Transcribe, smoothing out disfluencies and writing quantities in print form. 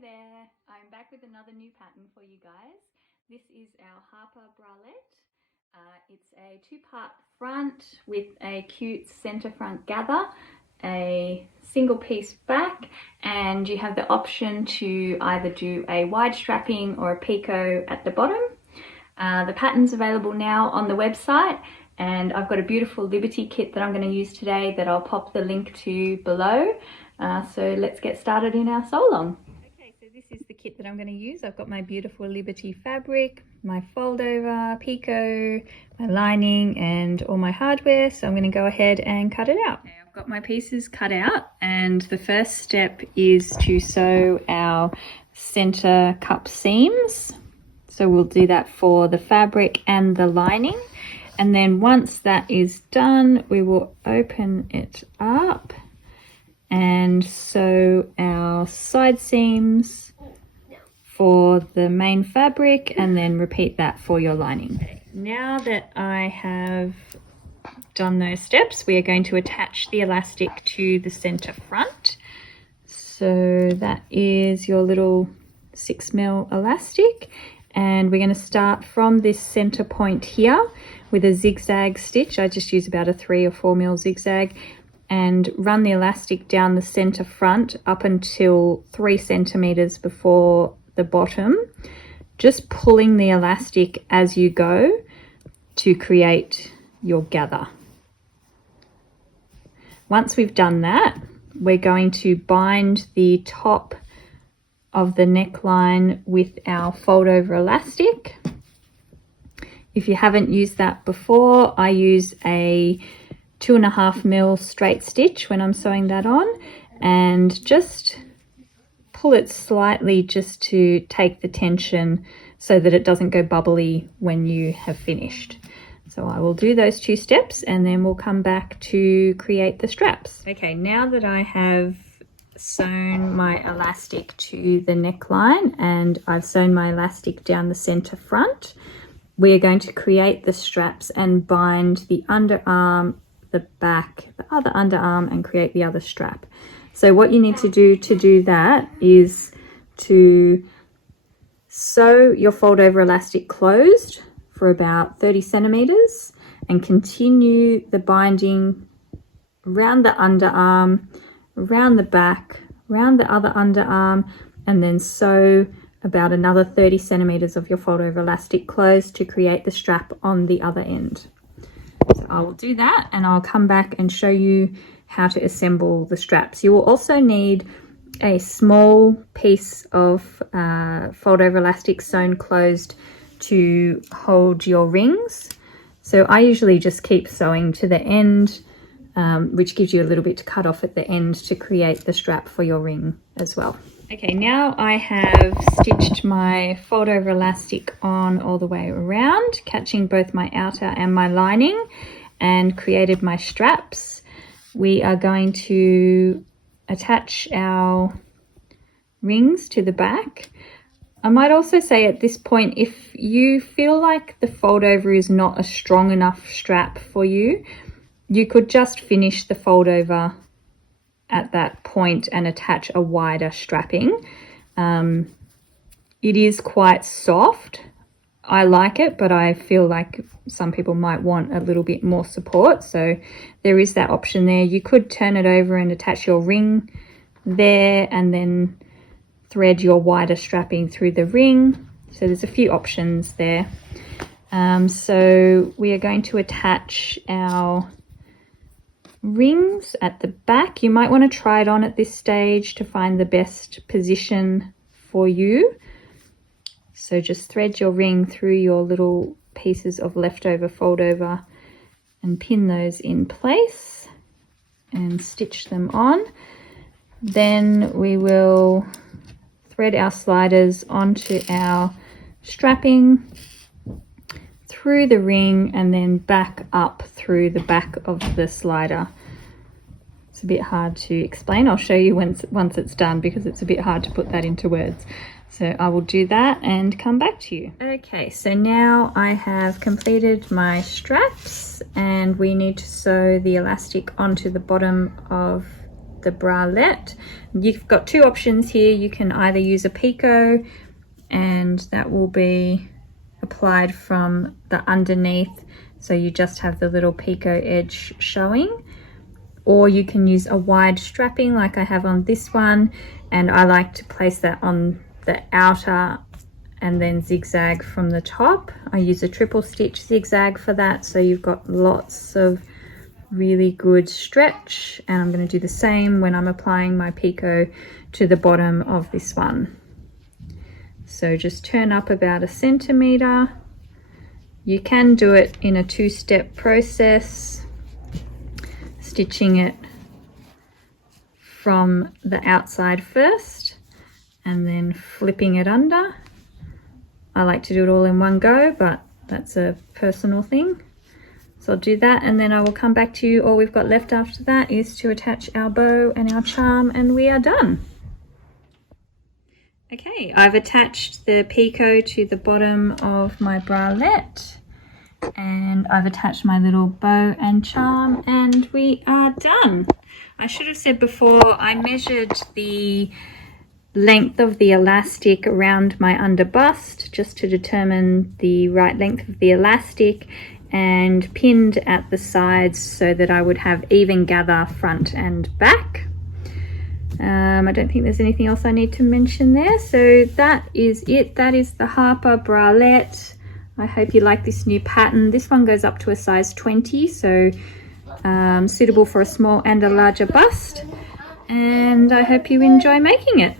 there, I'm back with another new pattern for you guys. This is our Harper bralette. It's a two-part front with a cute center front gather, a single piece back, and you have the option to either do a wide strapping or a picot at the bottom. The pattern's available now on the website, and I've got a beautiful Liberty kit that I'm going to use today that I'll pop the link to below. So let's get started in our sew along. Okay, so this is the kit that I'm going to use. I've got my beautiful Liberty fabric, my fold over, picot, my lining and all my hardware. So I'm going to go ahead and cut it out. Okay, I've got my pieces cut out, and the first step is to sew our center cup seams. So we'll do that for the fabric and the lining. And then once that is done, we will open it up and sew our side seams for the main fabric, and then repeat that for your lining. Now that I have done those steps, we are going to attach the elastic to the center front. So that is your little 6mm elastic, and we're going to start from this center point here with a zigzag stitch. I just use about a 3 or 4mm zigzag, and run the elastic down the center front up until 3 centimeters before the bottom, just pulling the elastic as you go to create your gather. Once we've done that, we're going to bind the top of the neckline with our fold over elastic. If you haven't used that before, I use a 2.5mm straight stitch when I'm sewing that on, and just pull it slightly just to take the tension so that it doesn't go bubbly when you have finished. So I will do those 2 steps and then we'll come back to create the straps. Okay, now that I have sewn my elastic to the neckline and I've sewn my elastic down the center front, we are going to create the straps and bind the underarm, the back, the other underarm, and create the other strap. So what you need to do that is to sew your fold over elastic closed for about 30 centimeters and continue the binding around the underarm, around the back, around the other underarm, and then sew about another 30 centimeters of your fold over elastic closed to create the strap on the other end. So I will do that and I'll come back and show you how to assemble the straps. You will also need a small piece of fold over elastic sewn closed to hold your rings. So I usually just keep sewing to the end, which gives you a little bit to cut off at the end to create the strap for your ring as well. Okay, now I have stitched my fold over elastic on all the way around, catching both my outer and my lining, and created my straps. We are going to attach our rings to the back. I might also say at this point, if you feel like the fold over is not a strong enough strap for you, you could just finish the fold over at that point and attach a wider strapping. It is quite soft. I like it, but I feel like some people might want a little bit more support, so there is that option there. You could turn it over and attach your ring there and then thread your wider strapping through the ring. So there's a few options there. So we are going to attach our rings at the back. You might want to try it on at this stage to find the best position for you. So just thread your ring through your little pieces of leftover fold over and pin those in place and stitch them on. Then we will thread our sliders onto our strapping through the ring and then back up through the back of the slider. It's a bit hard to explain. I'll show you once it's done, because it's a bit hard to put that into words. So I will do that and come back to you. Okay, so now I have completed my straps and we need to sew the elastic onto the bottom of the bralette. You've got two options here. You can either use a picot, and that will be applied from the underneath, so you just have the little picot edge showing, or you can use a wide strapping like I have on this one, and I like to place that on the outer and then zigzag from the top. I use a triple stitch zigzag for that, so you've got lots of really good stretch. And I'm going to do the same when I'm applying my picot to the bottom of this one. So just turn up about 1 centimeter. You can do it in a 2-step process, stitching it from the outside first and then flipping it under. I like to do it all in one go, but that's a personal thing. So I'll do that, and then I will come back to you. All we've got left after that is to attach our bow and our charm, and we are done. Okay, I've attached the picot to the bottom of my bralette, and I've attached my little bow and charm, and we are done. I should have said before, I measured the length of the elastic around my under bust just to determine the right length of the elastic, and pinned at the sides so that I would have even gather front and back. I don't think there's anything else I need to mention there. So that is it. That is the Harper bralette. I hope you like this new pattern. This one goes up to a size 20, so suitable for a small and a larger bust. And I hope you enjoy making it.